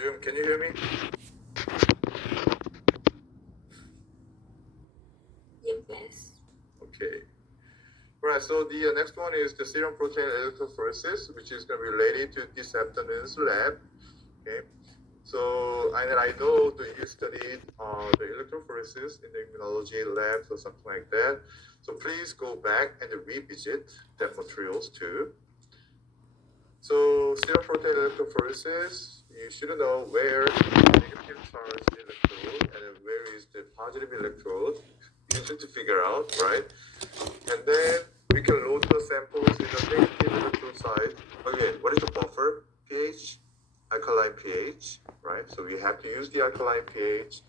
Jim, can you hear me? Yes. Okay. Right, so the next one is the serum protein electrophoresis, which is going to be related to this afternoon's lab. Okay. So, and I know that you studied the electrophoresis in the immunology labs or something like that. So please go back and revisit that materials too. So serum protein electrophoresis, you should know where is the negative charge electrode and where is the positive electrode. You need to figure out, right? And then we can load the samples in the negative electrode side. Okay, what is the buffer pH? Alkaline pH, right? So we have to use the alkaline pH.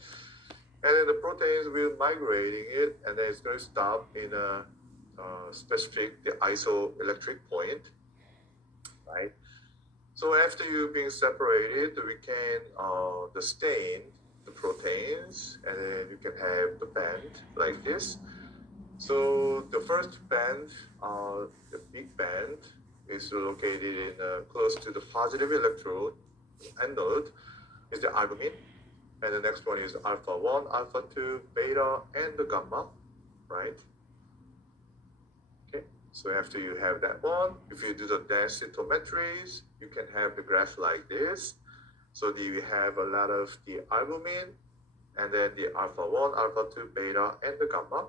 And then the proteins will migrating it, and then it's going to stop in a specific, the isoelectric point, right? So after you being separated, we can the stain the proteins, and then you can have the band like this. So the first band, the big band, is located in close to the positive electrode anode, is the albumin, and the next one is alpha 1, alpha 2, beta, and the gamma, right? Okay, so after you have that one, if you do the densitometries, you can have the graph like this. So you have a lot of the albumin, and then the alpha 1, alpha 2, beta, and the gamma.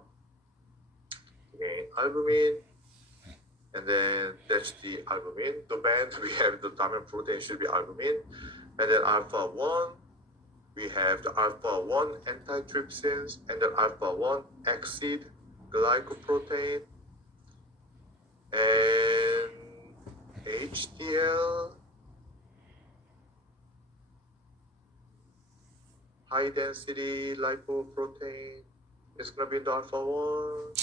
Again, albumin, and then that's the albumin. The band we have the dominant protein should be albumin, and then alpha 1, we have the alpha 1 antitrypsins and the alpha 1 acid glycoprotein, and HDL, high density lipoprotein, is going to be the alpha 1.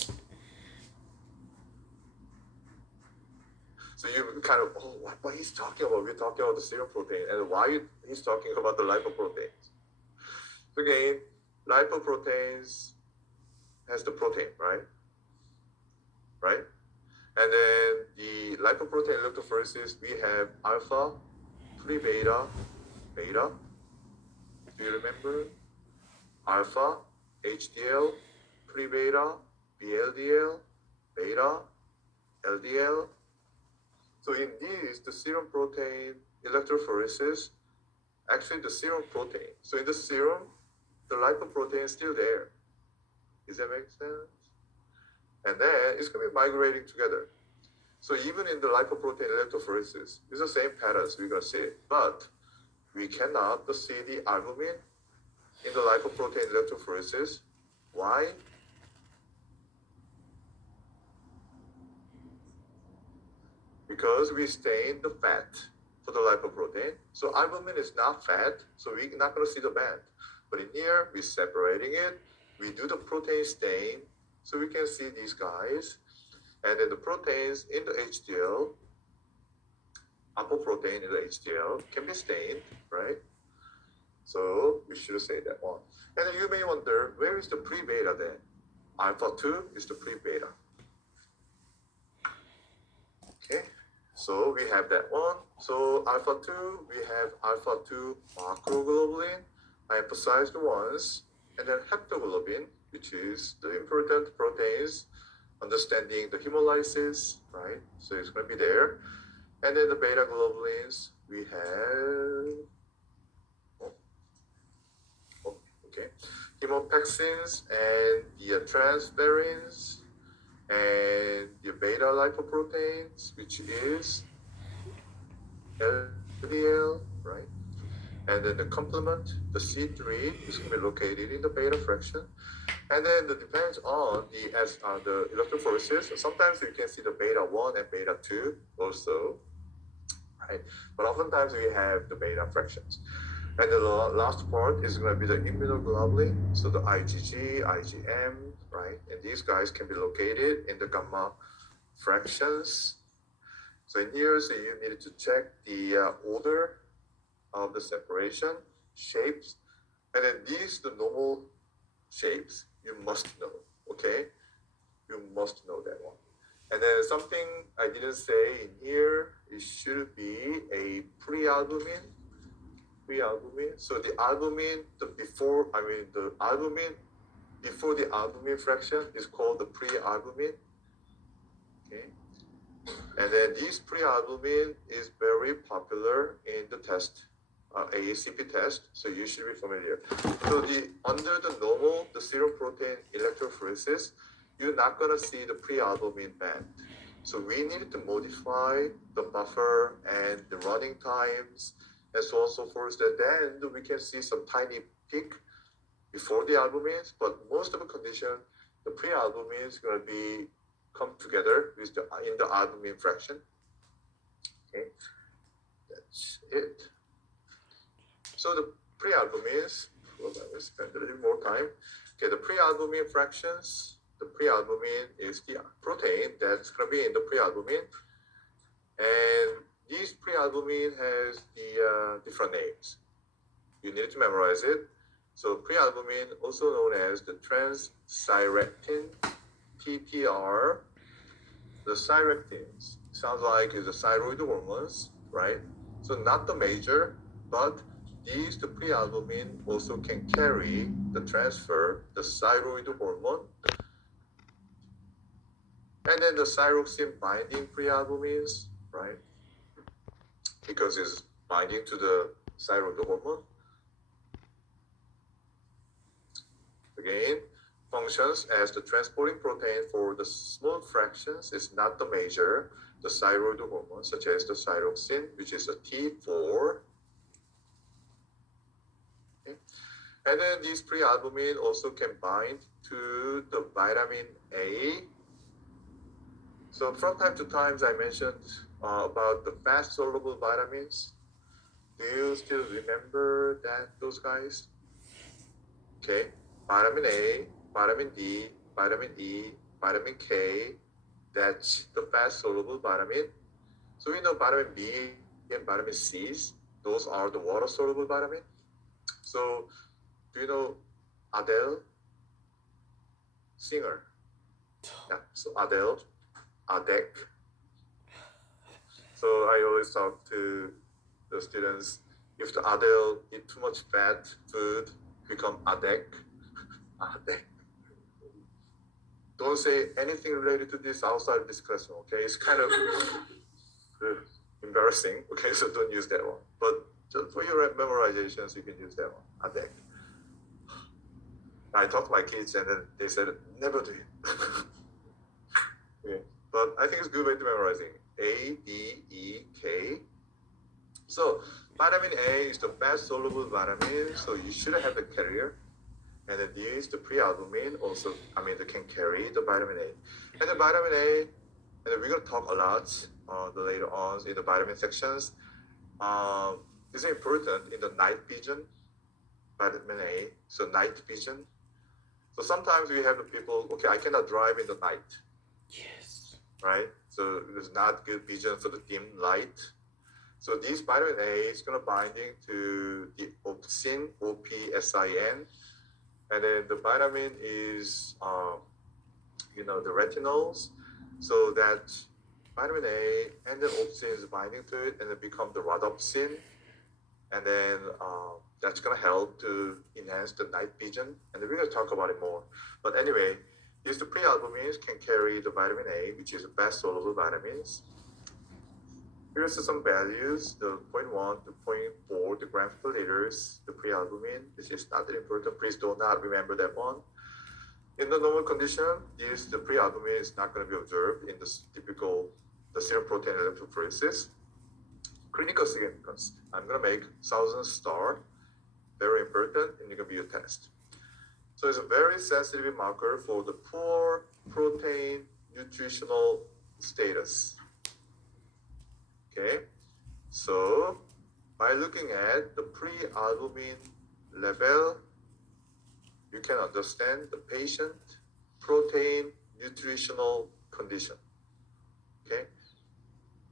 So you kind of, oh, what he's talking about? We're talking about the serum protein, and why he's talking about the lipoproteins. So again, lipoproteins has the protein, right? Right? And then the lipoprotein electrophoresis, we have alpha, pre-beta, beta. Do you remember? Alpha, HDL, pre-beta, VLDL, beta, LDL. So in these, the serum protein electrophoresis, actually the serum protein. So in the serum, the lipoprotein is still there. Does that make sense? And then it's going to be migrating together. So even in the lipoprotein electrophoresis, it's the same patterns we're going to see. But we cannot see the albumin in the lipoprotein electrophoresis. Why? Because we stain the fat for the lipoprotein. So albumin is not fat, so we're not going to see the band. But in here, we're separating it. We do the protein stain, so we can see these guys. And then the proteins in the HDL, apoprotein in the HDL, can be stained, right? So we should say that one. And then you may wonder, where is the pre-beta then? Alpha 2 is the pre-beta. Okay, so we have that one. So alpha 2, we have alpha 2 macroglobulin. I emphasize the ones. And then heptoglobin, which is the important proteins, understanding the hemolysis, right? So it's going to be there. And then the beta globulins, we have, okay, hemopexins and the transferrins and the beta lipoproteins, which is LDL, right? And then the complement, the C3, is going to be located in the beta fraction. And then it depends on the electrophoresis. Sometimes you can see the beta 1 and beta 2 also, right? But oftentimes we have the beta fractions. And the last part is going to be the immunoglobulin, so the IgG, IgM, right? And these guys can be located in the gamma fractions. So in here, so you needed to check the order of the separation, shapes, and then these, the normal shapes, you must know, okay? You must know that one. And then something I didn't say in here, it should be a prealbumin, pre-albumin. So the albumin, the albumin before the albumin fraction is called the pre-albumin. Okay. And then this pre-albumin is very popular in the test, AACP test, so you should be familiar. So under the serum protein electrophoresis, you're not gonna see the pre-albumin band. So we need to modify the buffer and the running times and so on and so forth. That then we can see some tiny peak before the albumins, but most of the condition, the pre-albumin is gonna be come together with in the albumin fraction. Okay, that's it. So the pre-albumins, we'll spend a little more time. Okay, the pre-albumin fractions. The pre-albumin is the protein that's gonna be in the pre-albumin, and this pre-albumin has the different names. You need to memorize it. So pre-albumin, also known as the trans-cyrectin, TTR. The cyrectins sounds like it's the thyroid hormones, right? So not the major, but the pre-albumin also can carry the transfer, the thyroid hormone, and then the thyroxine binding pre-albumins, right? Because it's binding to the thyroid hormone. Again, functions as the transporting protein for the small fractions is not the major, the thyroid hormone, such as the thyroxine, which is a T4. Okay. And then these pre-albumin also can bind to the vitamin A. So from time to time, I mentioned about the fast-soluble vitamins. Do you still remember those guys? Okay, vitamin A, vitamin D, vitamin E, vitamin K, that's the fast-soluble vitamin. So we know vitamin B and vitamin C's, those are the water-soluble vitamin. So do you know Adele? Singer. Yeah, so Adele, Adek. So I always talk to the students, if the Adele eat too much bad food, become Adek. Adek. Don't say anything related to this outside this classroom, okay? It's kind of embarrassing, okay? So don't use that one. But just for your memorizations, you can use that one, Adek. I talked to my kids and then they said, never do it. Okay. But I think it's a good way to memorizing. A, D, E, K. So vitamin A is the best soluble vitamin, so you should have the carrier. And then these, the pre-albumin, also, they can carry the vitamin A. And the vitamin A, and then we're going to talk a lot later on in the vitamin sections. It's important in the night vision, vitamin A, so night vision. So sometimes we have the people, okay, I cannot drive in the night. Yes. Right? So it's not good vision for the dim light. So this vitamin A is going to binding to the opsin, OPSIN. And then the vitamin is, the retinols. So that vitamin A and then opsin is binding to it and it become the rhodopsin. And then that's going to help to enhance the night vision. And we're going to talk about it more. But anyway, these the pre-albumins can carry the vitamin A, which is the best soluble vitamins. Here's some values, the 0.1 to 0.4, the grams per liters, the pre-albumin. This is not that important. Please do not remember that one. In the normal condition, the pre-albumin is not going to be observed in the serum protein electrophoresis. Clinical significance. I'm going to make 1,000 star, very important, and it's going to be a test. So it's a very sensitive marker for the poor protein nutritional status. Okay, so by looking at the pre-albumin level, you can understand the patient protein nutritional condition. Okay,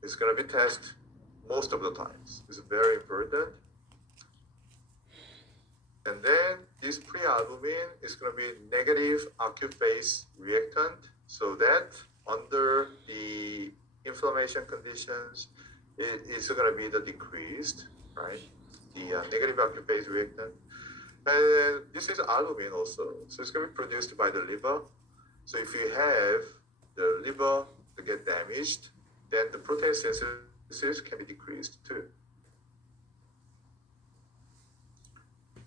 it's going to be tested most of the times. It's very important. And then this pre-albumin is going to be negative acute phase reactant, so that under the inflammation conditions, it's going to be the decreased, right? the negative active phase reactant. And this is albumin also. So it's going to be produced by the liver. So if you have the liver to get damaged, then the protein synthesis can be decreased too.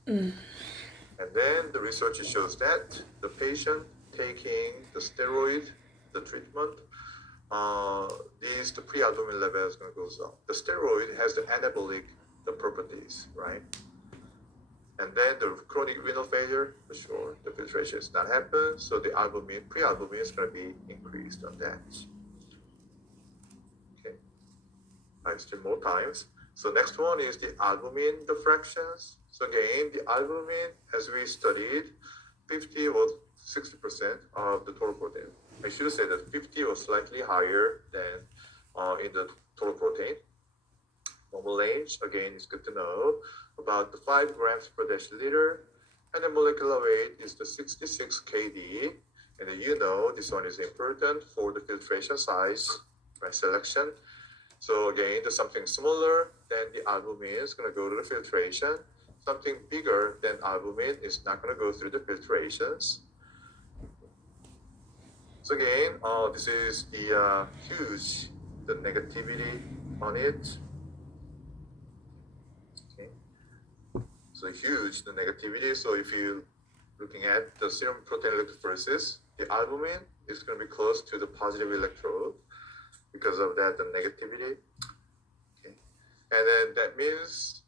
And then the research shows that the patient taking the steroid, the treatment, the pre-albumin level is going to go up. The steroid has the anabolic the properties, right? And then the chronic renal failure, for sure, the filtration is not happen, so the albumin, pre-albumin is going to be increased on that. Okay, still more times. So next one is the albumin, the fractions. So again, the albumin, as we studied, 50 or 60% of the total protein. I should say that 50 was slightly higher than in the total protein. Normal range, again, is good to know, about the 5 grams per deciliter, and the molecular weight is the 66 kD. And then you know this one is important for the filtration size, right, selection. So again, there's something smaller than the albumin is going to go to the filtration. Something bigger than albumin is not going to go through the filtrations. So again, this is the huge, the negativity on it. Okay. So huge, the negativity. So if you're looking at the serum protein electrophoresis, the albumin is going to be close to the positive electrode because of that, the negativity. Okay. And then that means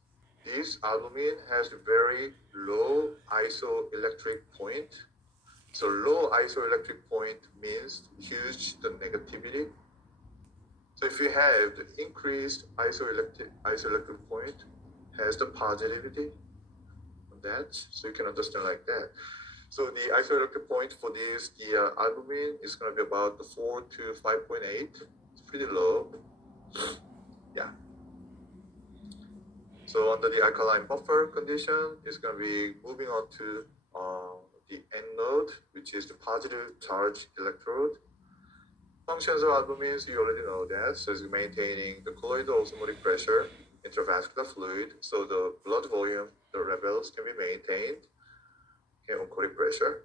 this albumin has a very low isoelectric point. So low isoelectric point means huge the negativity. So if you have the increased isoelectric point has the positivity on that, so you can understand like that. So the isoelectric point for this, the albumin is going to be about the 4 to 5.8. It's pretty low. Yeah. So under the alkaline buffer condition, it's going to be moving on to the N node, which is the positive charge electrode. Functions of albumins, you already know that. So it's maintaining the colloidal osmotic pressure, intravascular fluid, so the blood volume, the levels can be maintained, okay, on correct pressure.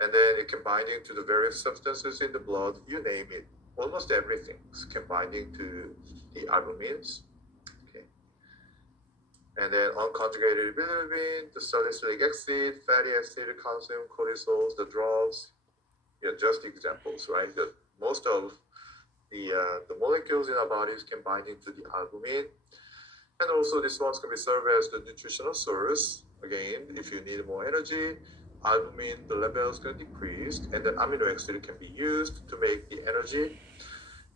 And then it can binding to the various substances in the blood, you name it. Almost everything is binding to the albumins. And then unconjugated bilirubin, the salicylic acid, fatty acid, calcium, cortisols, the drugs, yeah, just examples, right? Most of the molecules in our bodies can bind into the albumin. And also this one's going to serve as the nutritional source. Again, if you need more energy, albumin, the level is going to decrease, and then amino acid can be used to make the energy.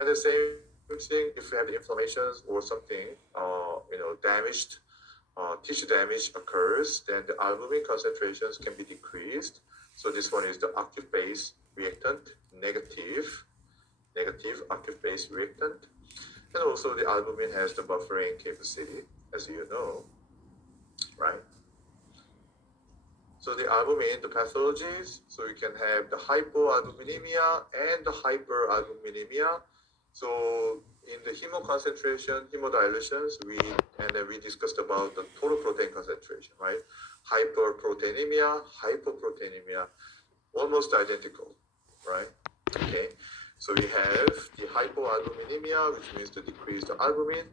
And the same thing, if you have inflammations or something, damaged, tissue damage occurs, then the albumin concentrations can be decreased. So this one is the active phase reactant, negative active phase reactant. And also the albumin has the buffering capacity, as you know, right? So the albumin, the pathologies, so you can have the hypoalbuminemia and the hyperalbuminemia. So in the hemoconcentration, hemodilutions, we discussed about the total protein concentration, right? Hyperproteinemia, hypoproteinemia, almost identical, right? Okay, so we have the hypoalbuminemia, which means the decreased albumin.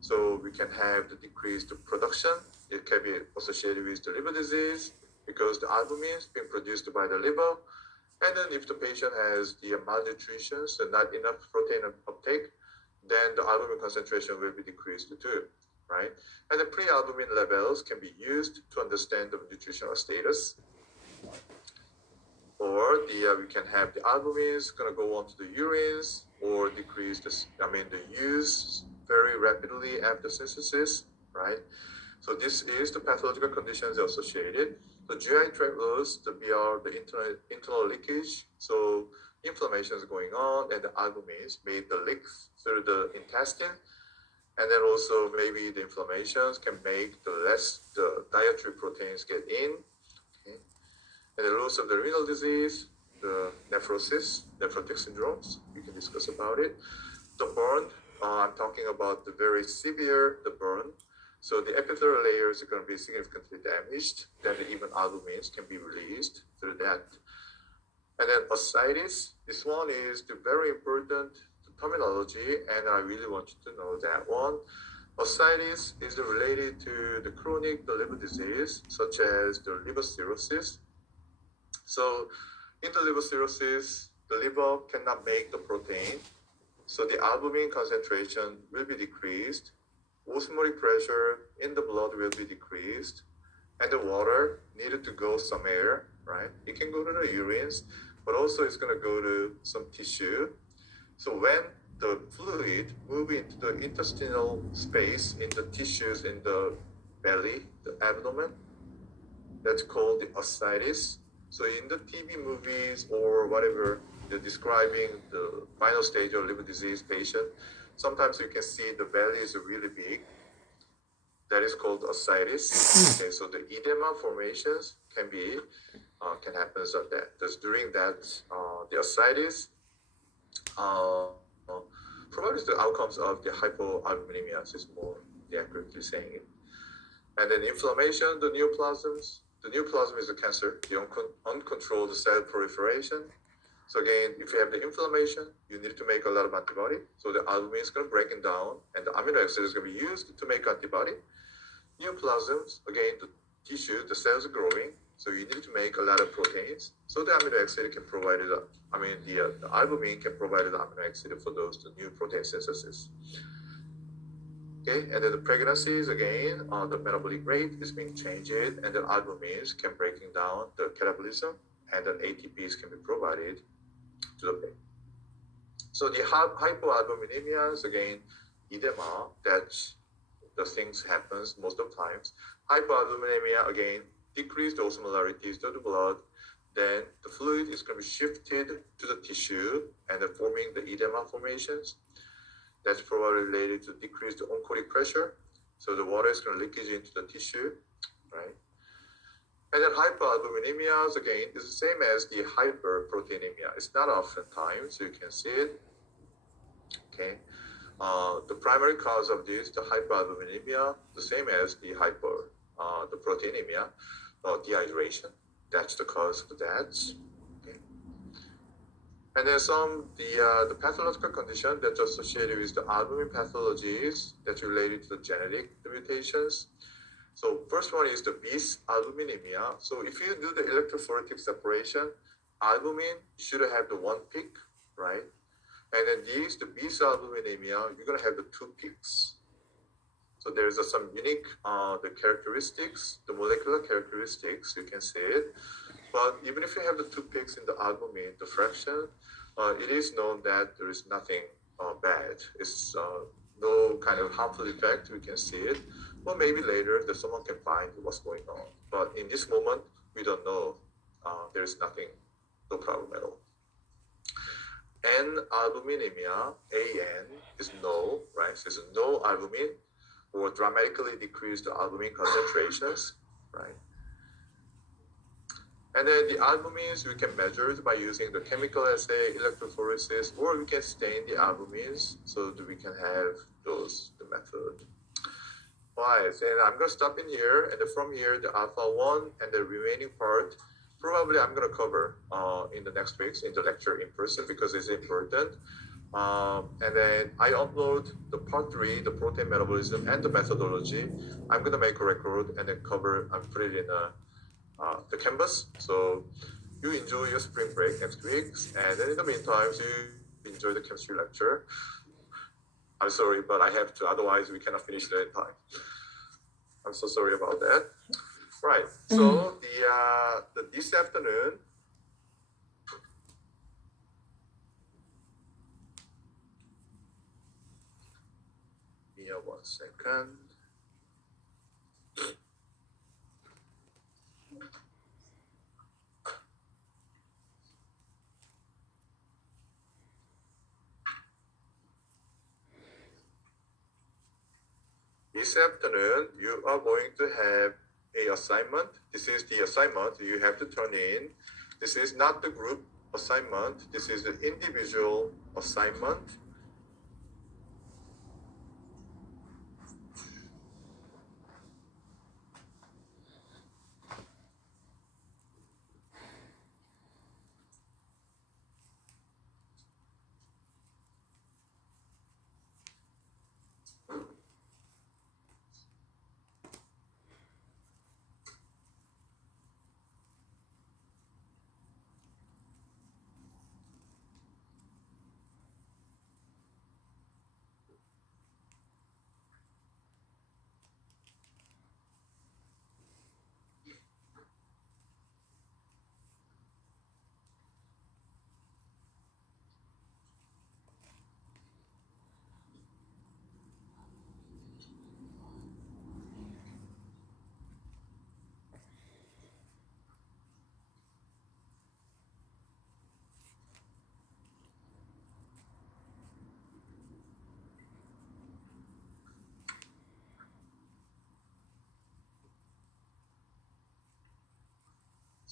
So we can have the decreased production. It can be associated with the liver disease because the albumin is being produced by the liver. And then if the patient has the malnutrition, so not enough protein uptake, then the albumin concentration will be decreased too, right? And the pre-albumin levels can be used to understand the nutritional status. Or we can have the albumins going to go onto the urines or decrease the use very rapidly after synthesis, right? So this is the pathological conditions associated. The GI tract loss, the BR, the internal leakage. So inflammation is going on, and the albumins made the leaks through the intestine, and then also maybe the inflammations can make the dietary proteins get in. Okay. And the loss of the renal disease, the nephrosis, nephrotic syndromes, we can discuss about it. The burn, I'm talking about the very severe, the burn. So the epithelial layers are going to be significantly damaged. Then even albumins can be released through that. And then ascites, this one is the very important terminology, and I really want you to know that one. Ascites is related to the chronic liver disease, such as the liver cirrhosis. So in the liver cirrhosis, the liver cannot make the protein, so the albumin concentration will be decreased, osmotic pressure in the blood will be decreased, and the water needed to go somewhere, right? It can go to the urines, but also it's going to go to some tissue. So when the fluid move into the intestinal space in the tissues in the belly, the abdomen, that's called the ascites. So in the TV movies or whatever, they're describing the final stage of liver disease patient, sometimes you can see the belly is really big. That is called ascites. Okay, so the edema formations can happen like that. Because during that, the ascites provides the outcomes of the hypoalbuminemia. Is more accurately saying it. And then inflammation, the neoplasms. The neoplasm is a cancer, the uncontrolled cell proliferation. So again, if you have the inflammation, you need to make a lot of antibody. So the albumin is going to break it down, and the amino acid is going to be used to make antibody. Neoplasms, again, the tissue, the cells are growing, so you need to make a lot of proteins. So the amino acid can provide it. The albumin can provide the amino acid for those the new protein synthesis. Okay, and then the pregnancies, again, the metabolic rate is being changed, and the albumins can breaking down the catabolism, and then ATPs can be provided to the brain. So the hypoalbuminemias, again, edema, that's the things happens most of the times. Hypoalbuminemia, again, decreased osmolarities to the blood, then the fluid is going to be shifted to the tissue and then forming the edema formations. That's probably related to decreased oncotic pressure. So the water is going to leakage into the tissue, right? And then hyperalbuminemias, again, is the same as the hyperproteinemia. It's not oftentimes, so you can see it. Okay. The primary cause of this, the hyperalbuminemia, the same as the the proteinemia, dehydration. That's the cause for that. Okay. And then the pathological condition that's associated with the albumin pathologies that's related to the genetic mutations. So first one is the bis albuminemia. So if you do the electrophoretic separation, albumin should have the one peak, right? And then the bis albuminemia, you're gonna have the two peaks. So there's some unique the characteristics, the molecular characteristics, you can see it. But even if you have the two peaks in the albumin, the fraction, it is known that there is nothing bad. It's no kind of harmful effect, we can see it. Well, maybe later that someone can find what's going on. But in this moment, we don't know. There is nothing, no problem at all. N-albuminemia, AN, is no, right? So it's no albumin or dramatically decreased albumin concentrations, right? And then the albumins we can measure by using the chemical assay, electrophoresis, or we can stain the albumins so that we can have the method. Right, and I'm going to stop in here, and then from here, the alpha 1 and the remaining part, probably I'm going to cover in the next weeks in the lecture in person because it's important. And then I upload the part 3, the protein metabolism and the methodology. I'm going to make a record and then cover and put it in the canvas. So you enjoy your spring break next week, and then in the meantime, you enjoy the chemistry lecture. I'm sorry, but I have to, otherwise we cannot finish it in time. I'm so sorry about that. Right, so this afternoon, give me 1 second. This afternoon, you are going to have an assignment. This is the assignment you have to turn in. This is not the group assignment. This is the individual assignment.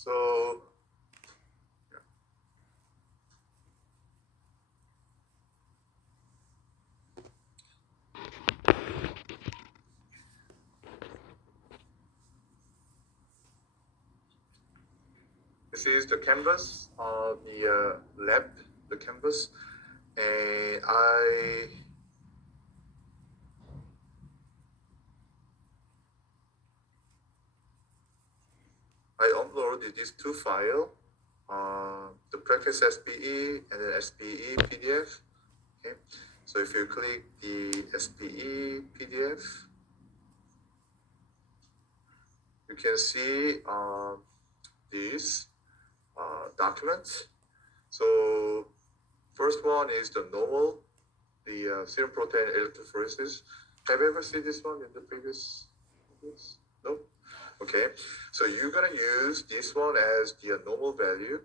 So this is the canvas of the lab, the canvas, and I uploaded these two files, the practice SPE and then SPE PDF. Okay, so if you click the SPE PDF, you can see these documents. So first one is the normal, the serum protein electrophoresis. Have you ever seen this one in the previous? No? Okay, so you're gonna use this one as the normal value,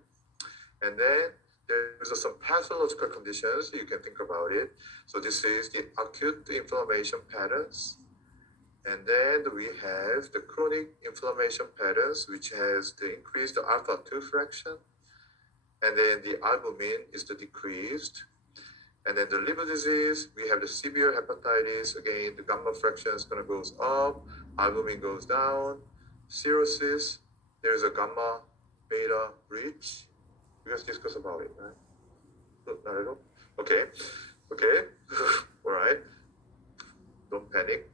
and then there's some pathological conditions you can think about it. So this is the acute inflammation patterns, and then we have the chronic inflammation patterns, which has the increased alpha-2 fraction, and then the albumin is the decreased. And then the liver disease, we have the severe hepatitis. Again, the gamma fraction is going to goes up, albumin goes down. Cirrhosis, there's a gamma beta breach. We guys discuss about it, right? No, not at all. Okay, all right. Don't panic.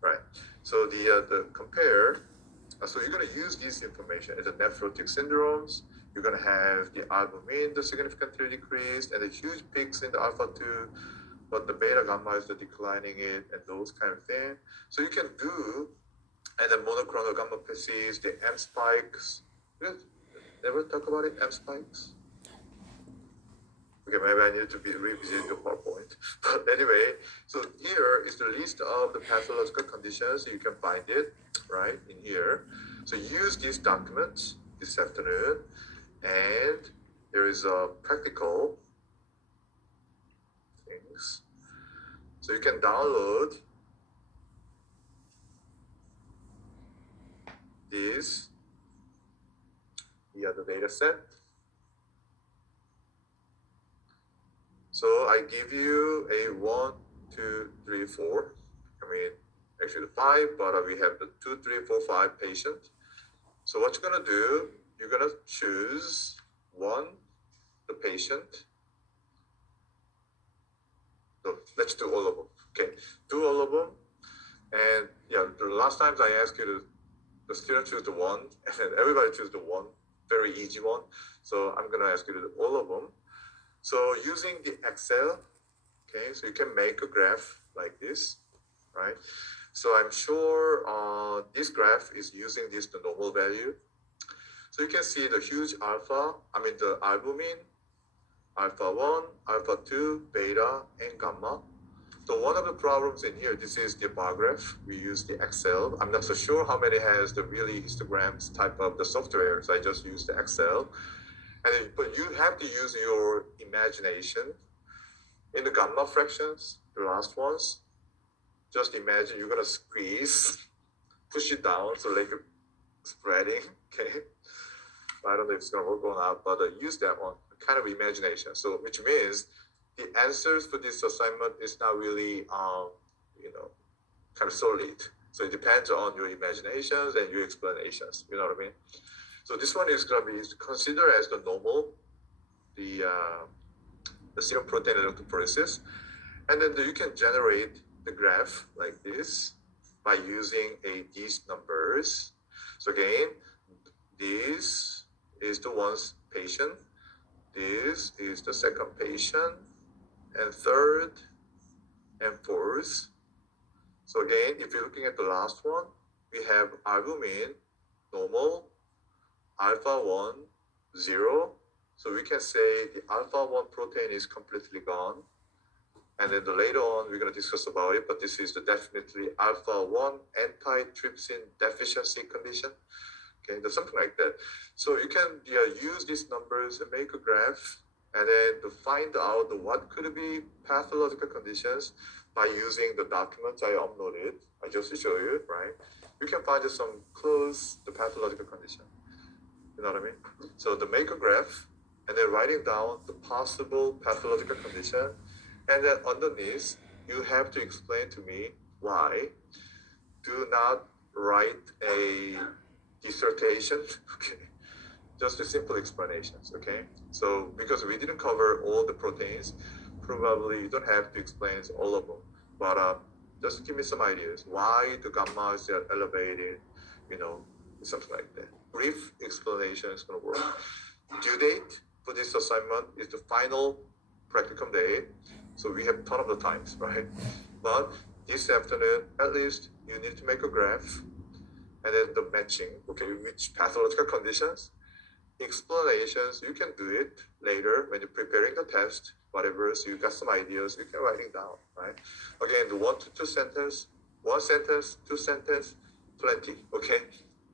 Right. So the compare. So you're going to use this information as the nephrotic syndromes. You're going to have the albumin, the significantly decreased, and the huge peaks in the alpha-2, but the beta gamma is the declining it, and those kind of thing. So you can do, and the monoclonal gamma species, the M spikes. You guys ever talk about it, M spikes? Okay, maybe I need to revisit the PowerPoint. But anyway, so here is the list of the pathological conditions. You can find it right in here. So use these documents this afternoon, and there is a practical things. So you can download these via the data set. So I give you a 1, 2, 3, 4. I mean, actually 5, but we have the 2, 3, 4, 5 patient. So what you're gonna do, you're gonna choose one, the patient. So let's do all of them. Okay, do all of them. And yeah, the last times I asked you to, the student choose the one, and then everybody choose the one, very easy one. So I'm gonna ask you to do all of them. So using the Excel, okay, so you can make a graph like this, right? So I'm sure this graph is using this the normal value. So you can see the huge the albumin, alpha-1, alpha-2, beta, and gamma. So one of the problems in here, this is the bar graph. We use the Excel. I'm not so sure how many has the really histograms type of the software, so I just use the Excel. But you have to use your imagination. In the gamma fractions, the last ones, just imagine you're gonna squeeze, push it down so like spreading, okay? I don't know if it's gonna work or not, but use that one, kind of imagination. So which means the answers for this assignment is not really, kind of solid. So it depends on your imaginations and your explanations, you know what I mean? So this one is gonna be considered as the normal, the serum protein electrophoresis. And then you can generate the graph like this by using these numbers. So again, this is the one patient, this is the second patient, and third and fourth. So again, if you're looking at the last one, we have albumin, normal, alpha-1, 0. So we can say the alpha-1 protein is completely gone. And then later on, we're going to discuss about it, but this is the definitely alpha-1 antitrypsin deficiency condition. Okay, there's something like that. So you can use these numbers and make a graph, and then to find out what could be pathological conditions by using the documents I uploaded. I just show you, right? You can find some close the pathological condition. You know what I mean? So to make a graph and then writing down the possible pathological condition, and then underneath you have to explain to me why. Do not write a dissertation, okay? Just the simple explanations, okay? So because we didn't cover all the proteins, probably you don't have to explain all of them, but just give me some ideas. Why the gamma is elevated, you know, something like that. Brief explanation is gonna work. Due date for this assignment is the final practicum day, so we have ton of the times, right? But this afternoon, at least, you need to make a graph, and then the matching, okay, which pathological conditions, explanations, you can do it later when you're preparing the test, whatever, so you got some ideas, you can write it down, right? Again, the 1 to 2 sentence, 1 sentence, 2 sentence, plenty, okay?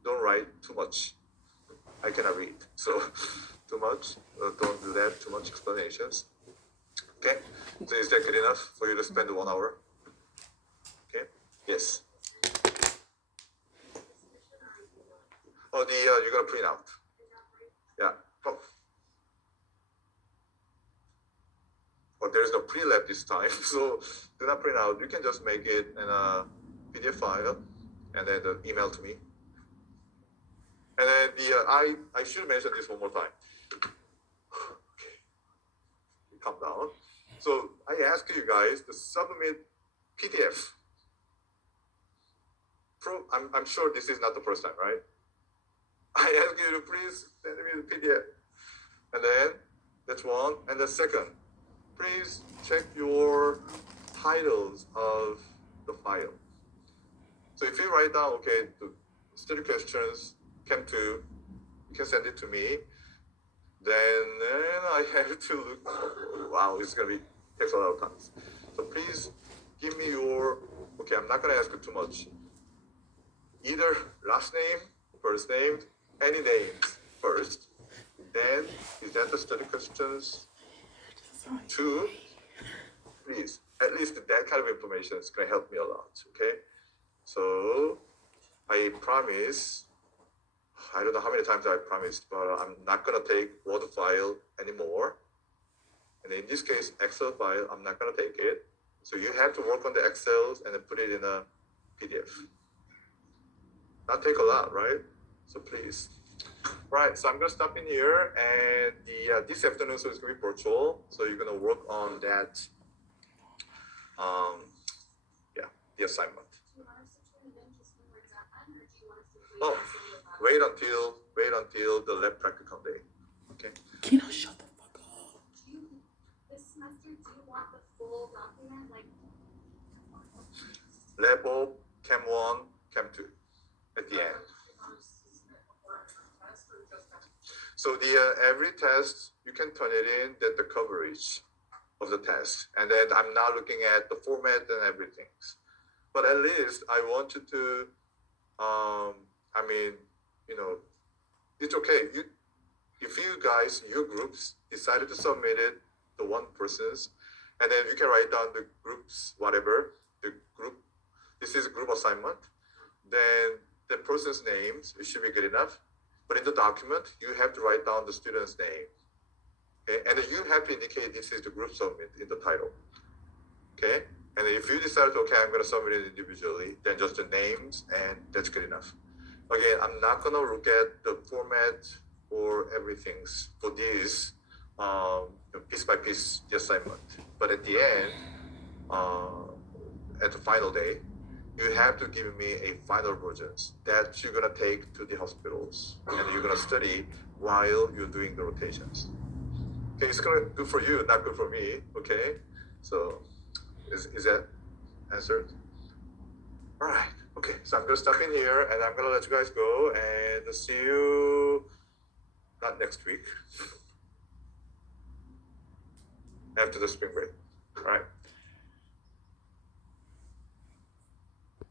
Don't write too much. I cannot read, so too much, don't do that, too much explanations. Okay, so is that good enough for you to spend 1 hour? Okay, yes. Oh, you're gonna print out. Yeah. Oh. But there's no pre-lab this time, so do not print out. You can just make it in a PDF file and then email to me. And then I should mention this one more time. Okay, calm down. So I ask you guys to submit PDF. I'm sure this is not the first time, right? I ask you to please send me the PDF. And then that's one. And the second, please check your titles of the file. So if you write down, okay, the study questions, Chem 2, you can send it to me. Then I have to look, wow, it's gonna takes a lot of time. So please give me your, okay, I'm not gonna ask you too much. Either last name, first name, any names first. Then, is that the study questions? 2, please, at least that kind of information is going to help me a lot, okay? So, I promise, I don't know how many times I promised, but I'm not going to take Word file anymore. And in this case, Excel file, I'm not going to take it. So you have to work on the Excels and then put it in a PDF. Not take a lot, right? So please. Right, so I'm gonna stop in here, and this afternoon, so it's gonna be virtual. So you're gonna work on that. The assignment. Do you want us to turn it in just when we're done, or do you want us to Oh, wait until the lab practicum day. Okay. Kina, shut the fuck up. This semester, do you want the full document, like? Level, Chem 1, Chem 2, at the end. So every test, you can turn it in, that the coverage of the test. And then I'm now looking at the format and everything. But at least I want you to, it's okay. If you guys, your groups, decided to submit it to one person's, and then you can write down the groups, whatever, the group, this is a group assignment, then the person's names, it should be good enough. But in the document, you have to write down the student's name. Okay, and then you have to indicate this is the group submit in the title. Okay, and if you decide, okay, I'm going to submit it individually, then just the names, and that's good enough. Again, I'm not going to look at the format or everything for this piece by piece the assignment. But at the end, at the final day, you have to give me a final versions that you're gonna take to the hospitals and you're gonna study while you're doing the rotations. Okay, it's gonna good for you, not good for me. Okay, so is that answered? All right. Okay, so I'm gonna stop in here and I'm gonna let you guys go and see you not next week after the spring break. All right.